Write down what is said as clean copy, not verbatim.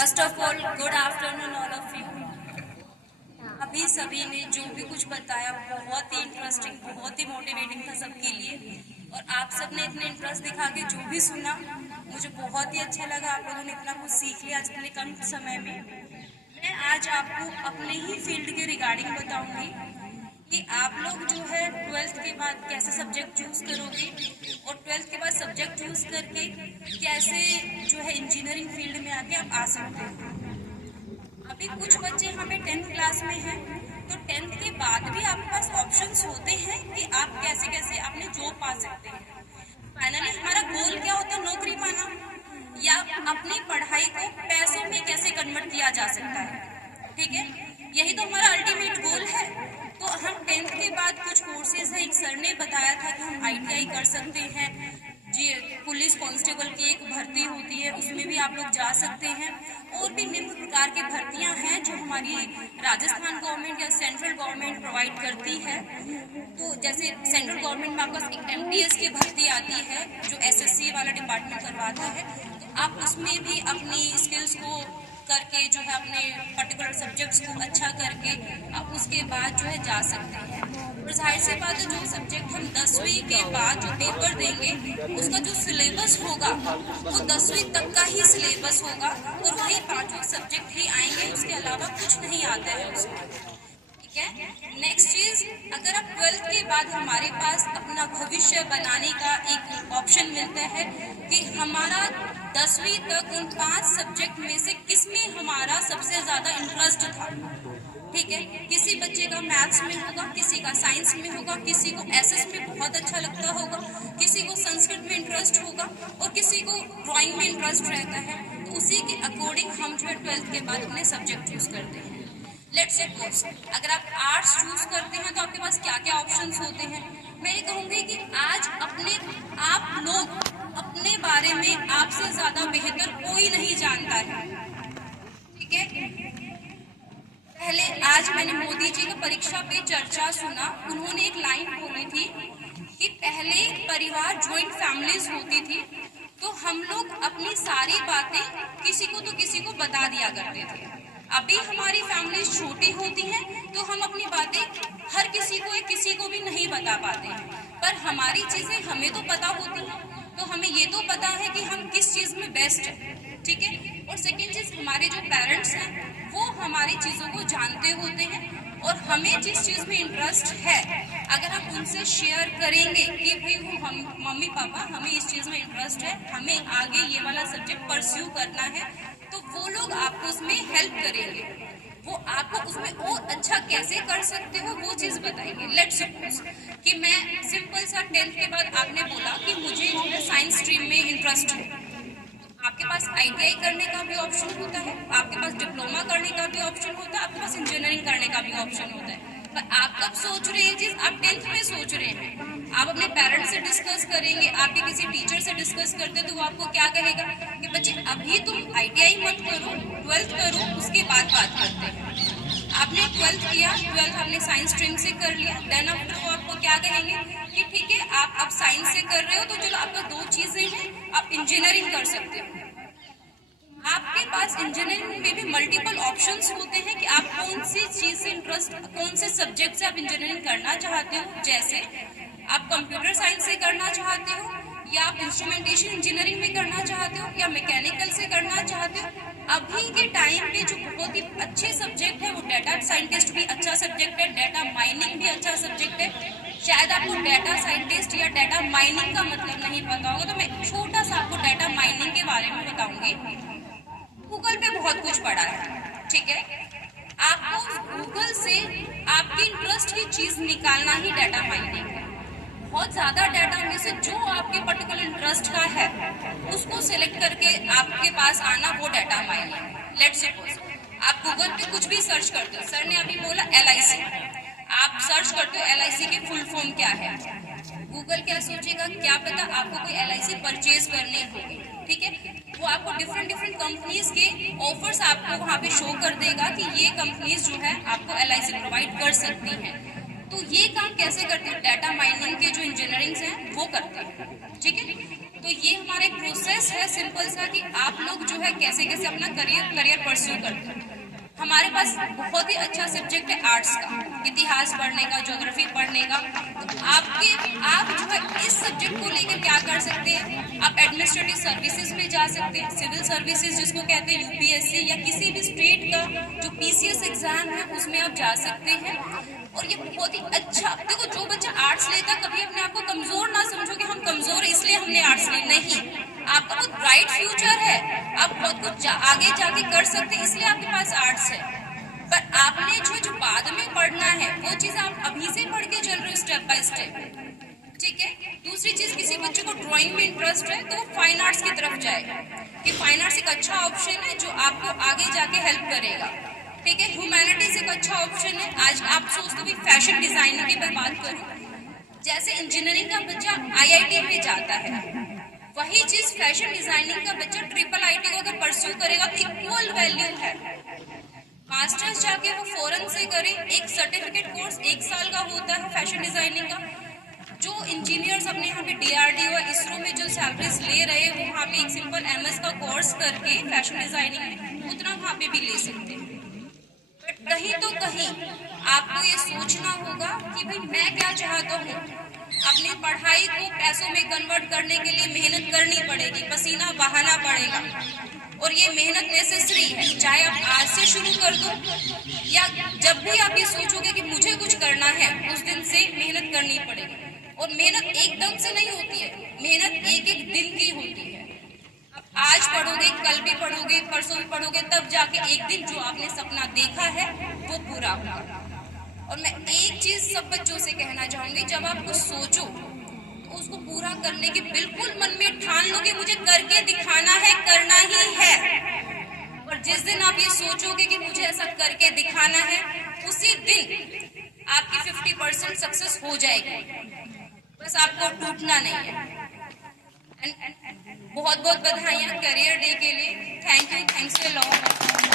First of all good afternoon all of you. अभी सभी ने जो भी कुछ बताया बहुत ही इंटरेस्टिंग, बहुत ही मोटिवेटिंग था सबके लिए। और आप सब ने इतने इंटरेस्ट दिखा के जो भी सुना मुझे बहुत ही अच्छा लगा। आप लोगों ने इतना कुछ सीख लिया आज इतने कम समय में। मैं आज आपको अपने ही फील्ड के रिगार्डिंग बताऊंगी कि आप लोग जो है 12th के बाद कैसे सब्जेक्ट चूज करोगे और 12th के बाद सब्जेक्ट चूज करके कैसे जो है इंजीनियरिंग फील्ड में आके आप आ सकते हो। अभी कुछ बच्चे हमें 10th क्लास में हैं, तो 10th के बाद भी आपके पास ऑप्शंस होते हैं कि आप कैसे कैसे अपने जॉब पा सकते हैं। फाइनली हमारा गोल क्या होता है? नौकरी पाना, या अपनी पढ़ाई को पैसों में कैसे कन्वर्ट किया जा सकता है। ठीक है, यही तो हमारा अल्टीमेट गोल है। तो हम 10th के बाद कुछ कोर्सेज है, एक सर ने बताया था कि हम ITI कर सकते हैं जी। पुलिस कांस्टेबल की एक भर्ती होती है, उसमें भी आप लोग जा सकते हैं। और भी निम्न प्रकार की भर्तियां हैं जो हमारी राजस्थान गवर्नमेंट या सेंट्रल गवर्नमेंट प्रोवाइड करती है। तो जैसे सेंट्रल गवर्नमेंट में आपका एक MTS की भर्ती आती है जो SSC वाला डिपार्टमेंट करवाता है। तो आप उसमें भी अपनी स्किल्स को करके जो है अपने पर्टिकुलर सब्जेक्ट्स को अच्छा करके आप उसके बाद जो है जा सकते हैं। और जाहिर सी बात है जो सब्जेक्ट हम 10वीं के बाद जो पेपर देंगे उसका जो सिलेबस होगा वो 10वीं तक का ही सिलेबस होगा और वही 5 सब्जेक्ट ही आएंगे, उसके अलावा कुछ नहीं आता है उसमें। ठीक है, नेक्स्ट चीज, अगर आप 12th के बाद हमारे पास अपना भविष्य बनाने का एक ऑप्शन मिलता है कि हमारा 10वीं तक उन 5 सब्जेक्ट में से किसमें हमारा सबसे ज्यादा इंटरेस्ट था। ठीक है, किसी बच्चे का मैथ्स में होगा, किसी का साइंस में होगा, किसी को SS में बहुत अच्छा लगता होगा, किसी को संस्कृत में इंटरेस्ट होगा और किसी को ड्राइंग में इंटरेस्ट रहता है। तो उसी के अकॉर्डिंग हम जो है 12th के बाद अपने सब्जेक्ट चूज करते हैं। लेट्स सपोज अगर आप आर्ट्स चूज करते हैं तो आपके पास क्या क्या ऑप्शंस होते हैं। मैं ये कहूंगी कि आज आप लोग अपने बारे में आपसे ज्यादा बेहतर कोई नहीं जानता है। ठीक है, पहले आज मैंने मोदी जी की परीक्षा पे चर्चा सुना, उन्होंने एक लाइन बोली थी कि पहले परिवार ज्वाइंट फैमिलीज होती थी तो हम लोग अपनी सारी बातें किसी को बता दिया करते थे। अभी हमारी फैमिली छोटी होती हैं तो हम अपनी बातें हर किसी को भी नहीं बता पाते हैं, पर हमारी चीजें हमें तो पता होती हैं, तो हमें ये तो पता है कि हम किस चीज में बेस्ट है। ठीक है, और सेकेंड चीज, हमारे जो पेरेंट्स हैं वो हमारी चीजों को जानते होते हैं और हमें जिस चीज में इंटरेस्ट है अगर आप उनसे शेयर करेंगे कि भाई वो हम मम्मी पापा हमें इस चीज में इंटरेस्ट है, हमें आगे ये वाला सब्जेक्ट परस्यू करना है, तो वो लोग आपको उसमें हेल्प करेंगे। वो आपको उसमें और अच्छा कैसे कर सकते हो वो चीज बताएंगे। लेट्स सपोज कि मैं सिंपल सा 10th के बाद आपने बोला कि मुझे जो है साइंस स्ट्रीम में इंटरेस्ट है, आपके पास ITI करने का भी ऑप्शन होता है, आपके पास डिप्लोमा करने का भी ऑप्शन होता है, आपके पास इंजीनियरिंग करने का भी ऑप्शन होता है। पर आप कब सोच रहे हैं चीज? आप 10th में सोच रहे हैं। आप अपने पेरेंट्स से डिस्कस करेंगे, आपके किसी टीचर से डिस्कस करते तो वो आपको क्या कहेगा कि बच्चे अभी तुम ITI मत करो, 12th करो, उसके बाद बात करते हैं। आपने 12th किया, 12th आपने साइंस स्ट्रीम से कर लिया, देन आफ्टर वो आपको क्या कहेंगे कि ठीक है आप अब साइंस से कर रहे हो तो चलो आपका 2 चीजें हैं, आप इंजीनियरिंग कर सकते हो। आपके पास इंजीनियरिंग में भी मल्टीपल ऑप्शंस होते हैं कि आप कौन सी चीज से इंटरेस्ट, कौन से सब्जेक्ट से आप इंजीनियरिंग करना चाहते हो। जैसे आप कंप्यूटर साइंस से करना चाहते हो, या आप इंस्ट्रूमेंटेशन इंजीनियरिंग में करना चाहते हो, या मैकेनिकल से करना चाहते हो। अभी के टाइम पे जो बहुत ही अच्छे सब्जेक्ट है वो डाटा साइंटिस्ट भी अच्छा सब्जेक्ट है, डाटा माइनिंग भी अच्छा सब्जेक्ट है। शायद आपको डाटा साइंटिस्ट या डाटा माइनिंग का मतलब नहीं पता होगा, तो मैं छोटा सा आपको डाटा माइनिंग के बारे में बताऊंगी। गूगल पे बहुत कुछ पड़ा है, ठीक है, आपको गूगल से आपकी इंटरेस्ट की चीज निकालना ही डाटा माइनिंग है। बहुत ज्यादा डाटा में से जो आपके पर्टिकुलर इंटरेस्ट का है उसको सिलेक्ट करके आपके पास आना, वो डाटा माइनिंग। लेट्स सपोज आप गूगल पे कुछ भी सर्च करते हो, सर ने अभी बोला LIC, आप सर्च करते हो LIC की फुल फॉर्म क्या है। गूगल क्या सोचेगा, क्या पता आपको कोई LIC परचेज करनी होगी। ठीक है, वो आपको डिफरेंट कंपनीज के ऑफर्स आपको वहाँ पे शो कर देगा कि ये कंपनीज जो है आपको LIC प्रोवाइड कर सकती हैं। तो ये काम कैसे करते हैं? डाटा माइनिंग के जो इंजीनियरिंग हैं वो करते हैं। ठीक है, तो ये हमारा एक प्रोसेस है सिंपल सा कि आप लोग जो है कैसे कैसे अपना करियर परस्यू करते हैं। हमारे पास बहुत ही अच्छा सब्जेक्ट है आर्ट्स का, इतिहास पढ़ने का, ज्योग्राफी पढ़ने का। तो आप जो है इस सब्जेक्ट को लेकर क्या कर सकते हैं, आप एडमिनिस्ट्रेटिव सर्विसेज में जा सकते हैं, सिविल सर्विसेज जिसको कहते हैं यूपीएससी, या किसी भी स्टेट का जो पीसीएस एग्जाम है उसमें आप जा सकते हैं। और ये बहुत ही अच्छा, देखो जो बच्चा आर्ट्स लेता है कभी अपने आप को कमजोर ना समझो कि हम कमजोर है इसलिए हमने आर्ट्स ली, नहीं, आपका बहुत ब्राइट फ्यूचर है, आप बहुत कुछ आगे जाके कर सकते हैं इसलिए आपके पास आर्ट्स है। पर आपने जो बाद में पढ़ना है वो चीज आप अभी से पढ़ के चल रहे हो स्टेप बाय स्टेप, ठीक है। दूसरी चीज, किसी बच्चे को ड्राइंग में इंटरेस्ट है तो वो फाइन आर्ट्स की तरफ जाए, कि फाइन आर्ट्स एक अच्छा ऑप्शन है जो आपको आगे जाके हेल्प करेगा, ठीक है। ह्यूमैनिटीज एक अच्छा ऑप्शन है। आज आप सोचते हो फैशन डिजाइनिंग की मैं बात करूं, जैसे इंजीनियरिंग का बच्चा आईआईटी में जाता है, वही चीज फैशन डिजाइनिंग का बच्चा ट्रिपल आईटी को अगर परस्यू करेगा तो इक्वल वैल्यू है। मास्टर्स जाके वो फॉरेन से करे, एक सर्टिफिकेट कोर्स 1 साल का होता है फैशन डिजाइनिंग का। जो इंजीनियर्स अपने यहाँ पे डीआरडीओ और इसरो में जो सैलरीज ले रहे हैं वो वहाँ पे एक सिंपल एमएस का कोर्स करके फैशन डिजाइनिंग में उतना वहाँ पे भी ले सकते हैं। बट कहीं तो कहीं आपको ये सोचना होगा कि भाई मैं क्या चाहता हूँ। अपनी पढ़ाई को पैसों में कन्वर्ट करने के लिए मेहनत करनी पड़ेगी, पसीना बहाना पड़ेगा, और ये मेहनत नेसेसरी है। चाहे आप आज से शुरू कर दो या जब भी आप ये सोचोगे कि मुझे कुछ करना है उस दिन से मेहनत करनी पड़ेगी। और मेहनत एकदम से नहीं होती है, मेहनत एक एक दिन की होती है। आप आज पढ़ोगे, कल भी पढ़ोगे, परसों भी पढ़ोगे, तब जाके एक दिन जो आपने सपना देखा है वो पूरा होगा। और मैं एक चीज सब बच्चों से कहना चाहूंगी, जब आप कुछ सोचो तो उसको पूरा करने की बिल्कुल मन में ठान लो कि मुझे करके दिखाना है, करना ही है। और जिस दिन आप ये सोचोगे कि मुझे ऐसा करके दिखाना है, उसी दिन आपकी 50% सक्सेस हो जाएगी। बस आपको टूटना नहीं है। बहुत बहुत बधाइयाँ करियर डे के लिए। Thank you, thanks a lot.